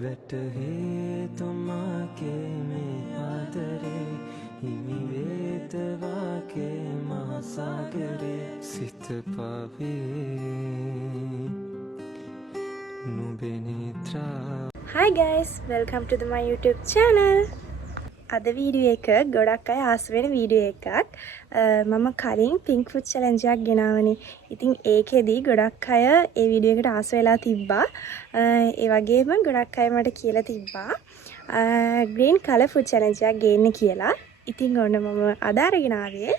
වැටහේ තුමාගේ මේ ආදරේ හිමි වේදවාගේ මහසාගරේ සිත පවේ නුඹේ නේත්‍රා. Hi guys, welcome to my YouTube channel. අද වීඩියෝ එක ගොඩක් අය ආස වෙන වීඩියෝ එකක්. මම කලින් pink food challenge එකක් ගෙනාවනේ. ඉතින් ඒකෙදි ගොඩක් අය ඒ වීඩියෝ එකට ආස වෙලා තිබ්බා. ඒ වගේම ගොඩක් අය මට කියලා තිබ්බා green color food challenge එකක් ගේන්න කියලා. ඉතින් ඔන්න මම අද අරගෙන ආවේ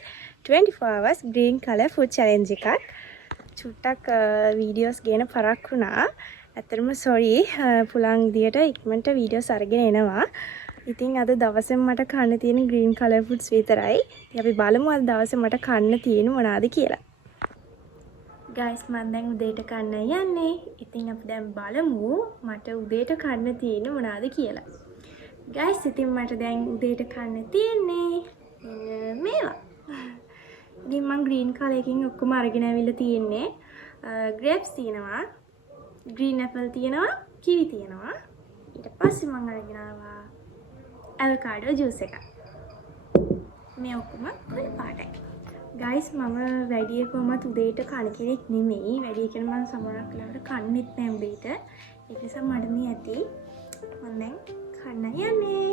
24 hours green color food challenge එකක්. චුට්ටක් වීඩියෝස් ගේන පරක් වුණා. ඇත්තටම sorry පුලන් විදියට ඉක්මනට වීඩියෝස් අරගෙන එනවා. ඉතින් අද දවසෙන් මට කන්න තියෙන green color foods විතරයි. ඉතින් අපි බලමු අද දවසේ මට කන්න තියෙන මොනවාද කියලා. guys මම දැන් උදේට කන්න යන්නේ. ඉතින් අපි දැන් බලමු මට උදේට කන්න තියෙන මොනවාද කියලා. guys ඉතින් මට දැන් උදේට කන්න තියෙන්නේ මේවා. ඉතින් මම green color එකකින් ඔක්කොම අරගෙන ආවිල්ලා තියෙන්නේ. grapes තියෙනවා. green apple තියෙනවා. kiwi තියෙනවා. ඊට පස්සේ මම අරගෙන ආවා avocado juice එක. මේ ඔක්කොම කොළ පාටයි. guys මම වැඩි කොහොමද උදේට කන කෙනෙක් නෙමෙයි. වැඩි කියන මම සමහරක් වෙලාවට කන්නෙත් නෑ උදේට. ඒක නිසා මට මේ ඇති. මම දැන් කන්න යන්නේ.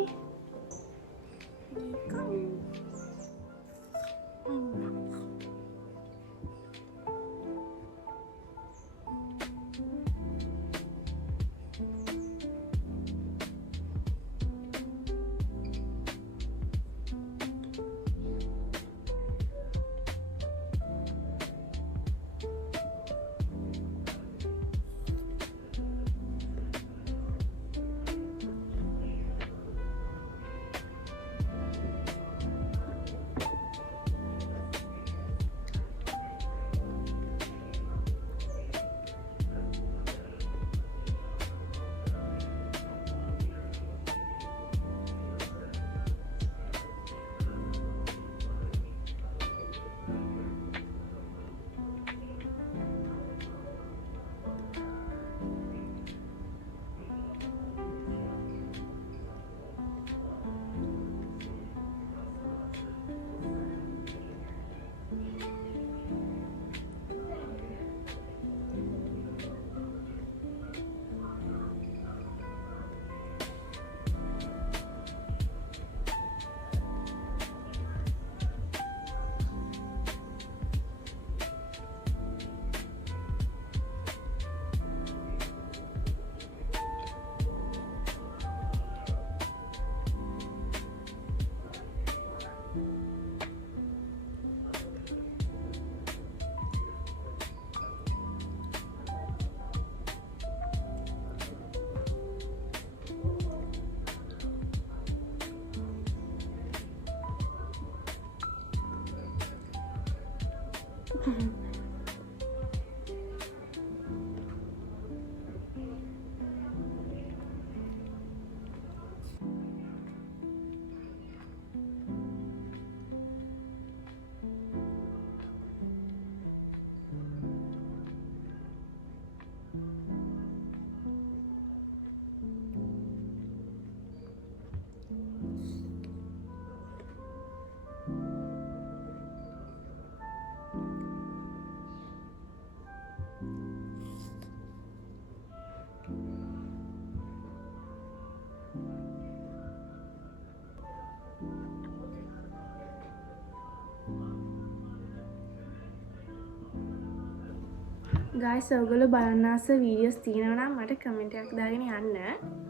guys ඔයගොල්ලෝ බලන්න ආස වීඩියෝස් තියෙනවා නම් මට කමෙන්ට් එකක් දාගෙන යන්න.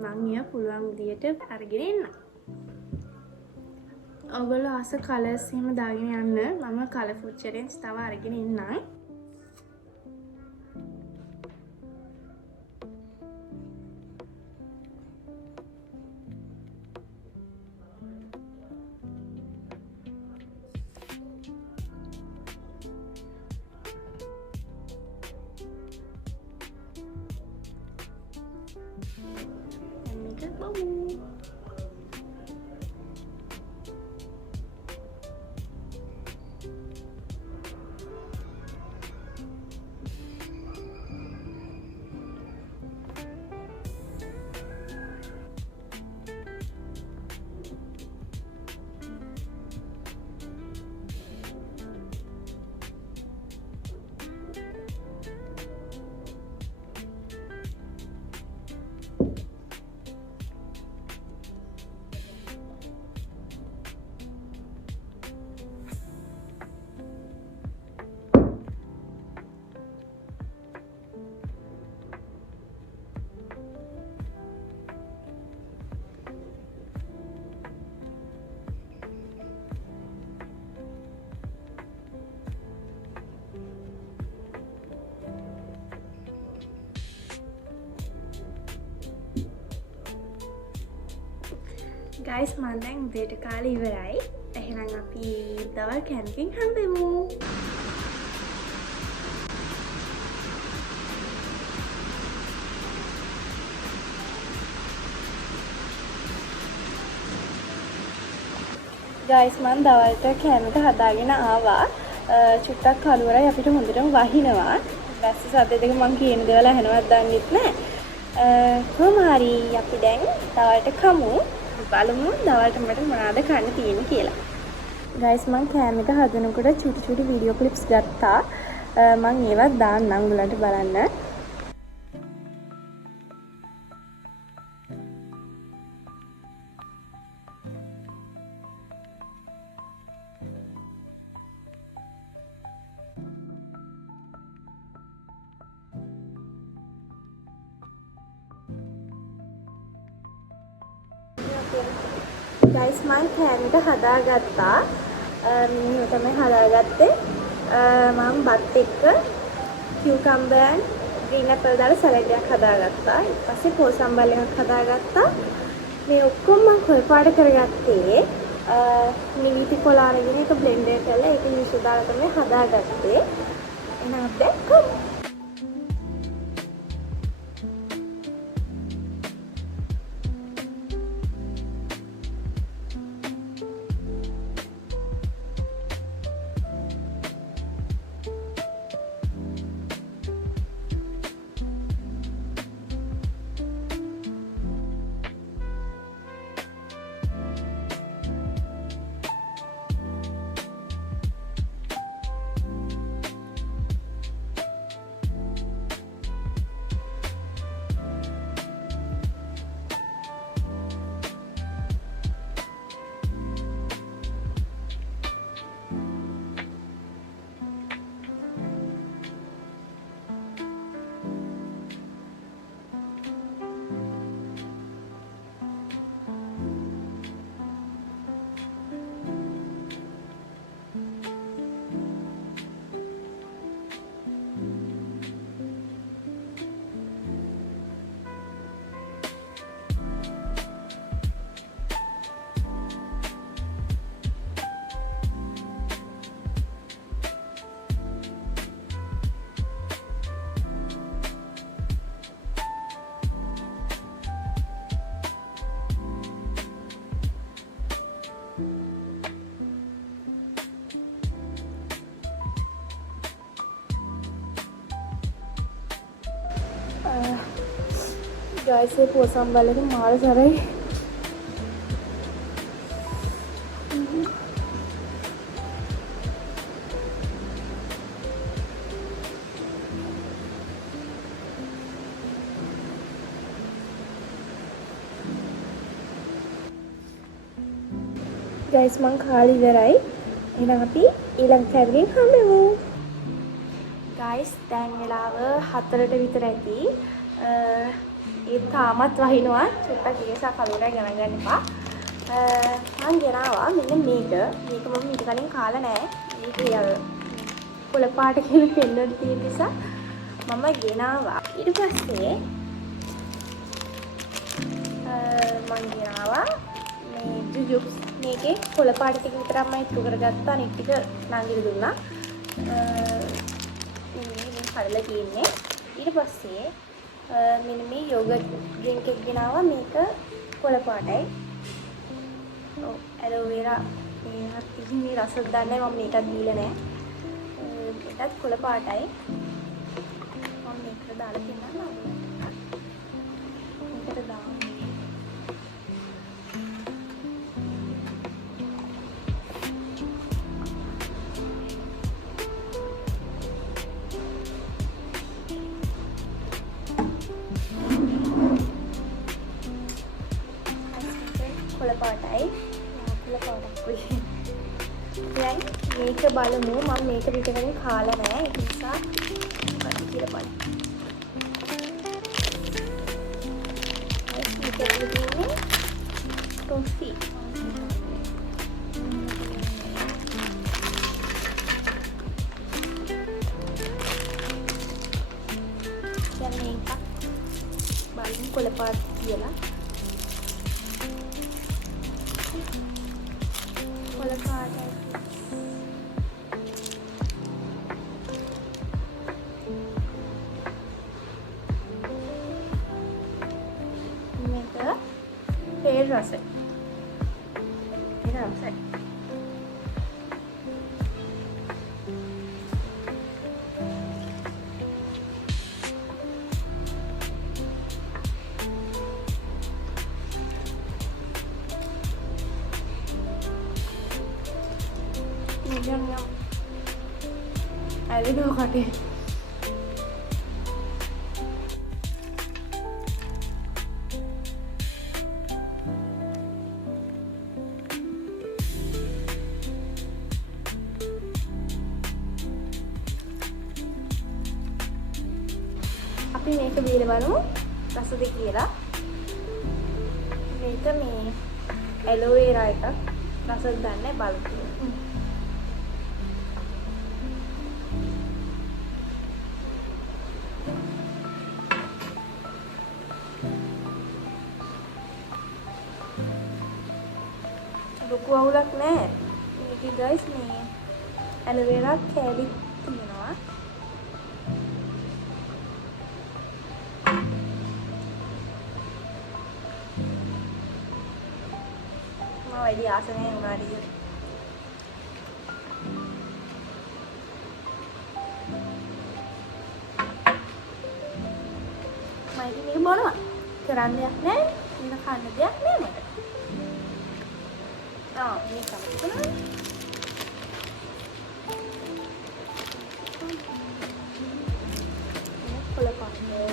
මම නිය පුළුවන් විදියට අරගෙන එන්න. ඔයගොල්ලෝ ආස කලර්ස් එහෙම දාගෙන යන්න. මම කලර් ෆුඩ් චැලෙන්ජ් තව අරගෙන එන්නම්. ගයිස් මම දැන් උදේට කාලේ ඉවරයි. එහෙනම් අපි දවල් කැම්පින් හම්බෙමු. ගයිස් මම දවල්ට කැම්ප් හදාගෙන ආවා. චුට්ටක් කලවරයි අපිට හොඳටම වහිනවා. බැස්ස සද්ද දෙක මම කියන දේවල් අහනවත් දන්නෙත් නැහැ. කොහොම හරි අපි දැන් දවල්ට කමු. බලමු දවල්ට මට මොනවද කන්න තියෙන්නේ කියලා. ගයිස් මම කෑම එක හදනකොට චුටි වීඩියෝ ක්ලිප්ස් ගත්තා. මම ඒවත් දාන්නම් උගලන්ට බලන්න. ගයිස් මම කෑම එක හදාගත්තා. මිනිහ තමයි හදාගත්තේ. මම බත් එක්ක කියුකම්බර් and green apple දාලා සලාඩ් එකක් හදාගත්තා. ඊට පස්සේ පෝසම්බල් එකක් හදාගත්තා. මේ ඔක්කොම මම කොල් පාට කරගත්තේ. නිවිති කොළ අරගෙන ඒක බ්ලෙන්ඩර් කරලා ඒක මිශ්‍ර දාලා තමයි හදාගත්තේ. එහෙනම් දැන් කොහොමද? ගයිස් ඒ පෝසම්බල් එක මාර සරයි. ගයිස් මං කාලේ ඉවරයි. එහෙනම් අපි ඊළඟ කැම්පින් හම්බෙමු. ගයිස් දැන් වෙලාව 4ට විතර ඇති. ඒ තාමත් වහිනවා. චුට්ටක් ඉරසා කලුරා ගණන් ගන්න එපා. මං ගෙනාවා මෙන්න මේක. මේක මම ඊට කලින් කාලා නැහැ. මේක කොළ පාට කියලා පෙන්නන්න තියෙන නිසා මම ගෙනාවා. ඊට පස්සේ මං ගෙනාවා මේ ජුජුක්ස්. මේකේ කොළ පාට ටික විතරක් මම ඉතුරු කරගත්තා. අනිත් ටික නංගිට දුන්නා. මේ හදලා තියෙන්නේ. ඊට පස්සේ මෙන්න මේ යෝගට් ඩ්‍රින්ක් එක ගෙනාවා. මේක කොළ පාටයි. ඔව් ඇලෝවෙරා මේ රස දන්නේ මම මේකත් දීලා නැහැ. ඒකත් කොළ පාටයි. මම මේකට දාලා තියන්නම්. මේකට දාන්න. කොළ පාටයි. දැන් මේක බලමු. මම මේක පිටකෙන් කාලා නැහැ. ඒ නිසා මම කියලා බලන්න. මේක තියෙන්නේ ටොෆි. දැන් මේක බලමු කොළ පාට කියලා. කොළ පාටයි. මේක පේල් රසයි. ඒක රසයි. ඇවිදෝ කටේ. අපි මේක බීලා බලමු රසද කියලා. මේක මේ ඇලෝවේරා එකක්. රසද දන්නේ බලමු. ලොකු අවුලක් නැහැ. මේකේ guys මේ ඇලෝවේරා කෑලි තියෙනවා. මම වැඩි ආස නැහැ උනාට කියලා. මම ඉතින් මේක බොනවා. කරන්න දෙයක් නැහැ. මේක කන්න දෙයක් නෑ නේද? මේක තමයි. කොළ පාටේ.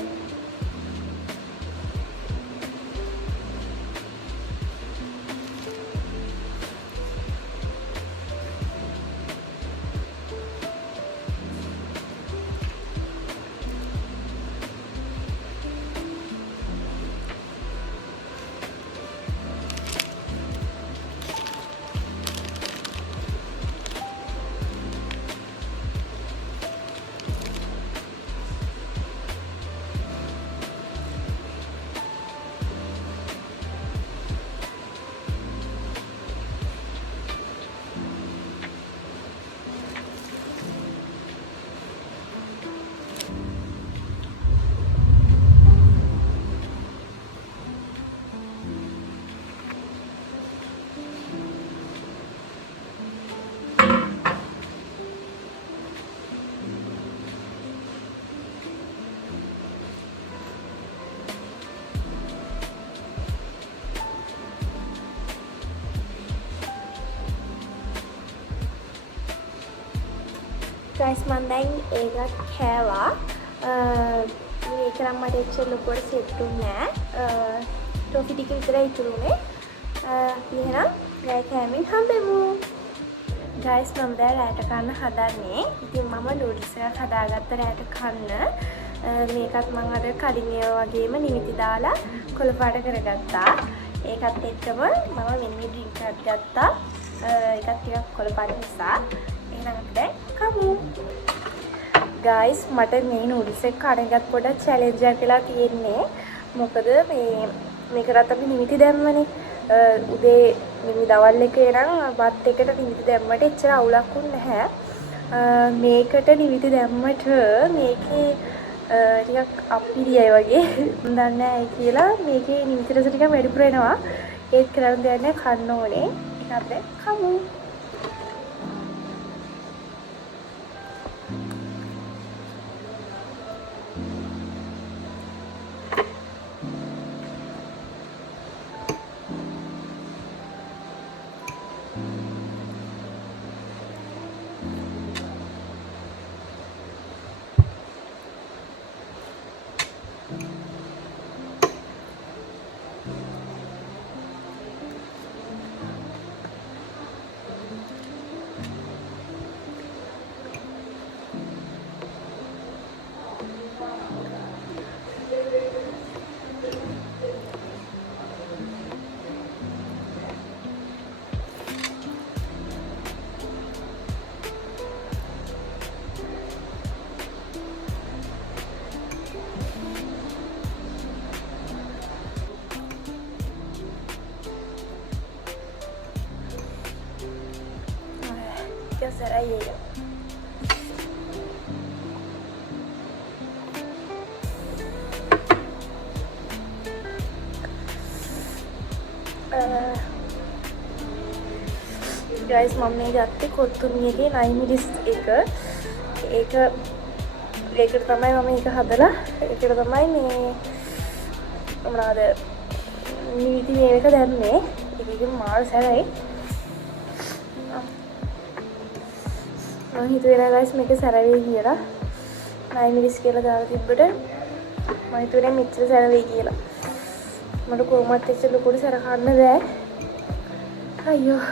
guys මම දැන් ඒක කෑවා. මේක නම් මට එච්චර ලොකුවට සෙට් වුණේ නෑ. ටොෆි ටික විතරයි ඉතුරු වුණේ. එහෙනම් රෑ කෑමෙන් හම්බෙමු. guys මම දැන් රෑට කන්න හදන්නේ. ඉතින් මම නූඩල්ස් එකක් හදාගත්ත රෑට කන්න. මේකත් මම අර කලින් ඒවා වගේම නිමිති දාලා කොළ පාට කරගත්තා. ඒකත් එක්කම මම මිනි ඩ්‍රින්ක් එකක් ගත්තා. ඒකත් ටිකක් කොළ පාට නිසා. එහෙනම් අපි දැන් කමු. guys මට මේ නූඩල්ස් එක කඩගත් පොඩක් චැලෙන්ජ් එකක් වෙලා තියෙන්නේ. මොකද මේකට අපි නිමිති දැම්මනේ. උදේ නිමි දවල් එකේ නම් බත් එකට නිමිති දැම්මට එච්චර අවුලක් නැහැ. මේකට නිමිති දැම්මට මේකේ ටිකක් අපිරියයි වගේ දන්නේ නැහැ කියලා මේකේ නිමිති රස ටිකක් වැඩිපුර එනවා. ඒත් කරන්න දෙයක් නැහැ කන්න ඕනේ. ඒක අපි කමු. සරයි ඒක. guys මම මේ ගත්තේ කොත්තුනියගේ 9 මිලිස් එක. ඒකට තමයි මම ඒක හදලා ඒකට තමයි මේ මොනවාද නීති මේක දැම්මේ. ඒකෙන් මාල් සැරයි. මම හිතුවේ නෑ guys මේක සැර වෙයි කියලා. 9 මිලිස් කියලා දාලා තිබ්බට මම හිතුවේ මෙච්චර සැර වෙයි කියලා. මට කොහොමත් එච්චර ලොකුට සැර කන්න බෑ. අයියෝ.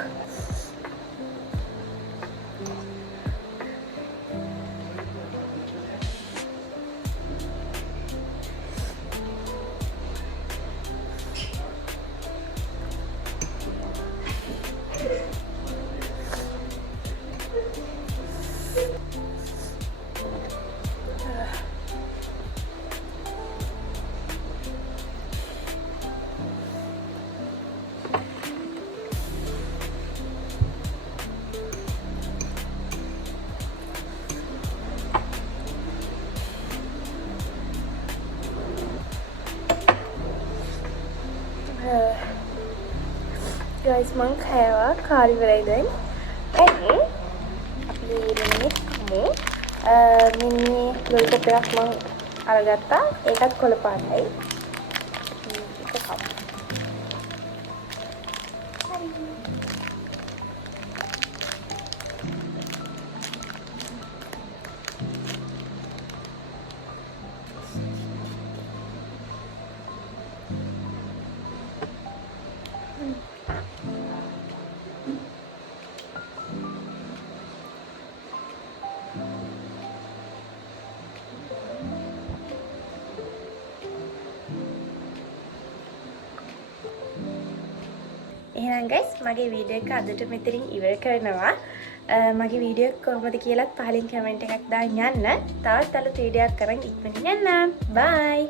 guys මං කෑවා කාරි වෙලයි දැන්. අපි මේ ලොලිපොප් එකක් මං අරගත්තා. ඒකත් කොළ පාටයි. ඒක කප්. එහෙනම් guys මගේ වීඩියෝ එක අදට මෙතනින් ඉවර කරනවා. මගේ වීඩියෝ එක කොහොමද කියලාත් පහලින් කමෙන්ට් එකක් දාන්න යන්න. තවත් අලුත් වීඩියෝ එකක් කරන් ඉක්මනින් යන්න. බයි.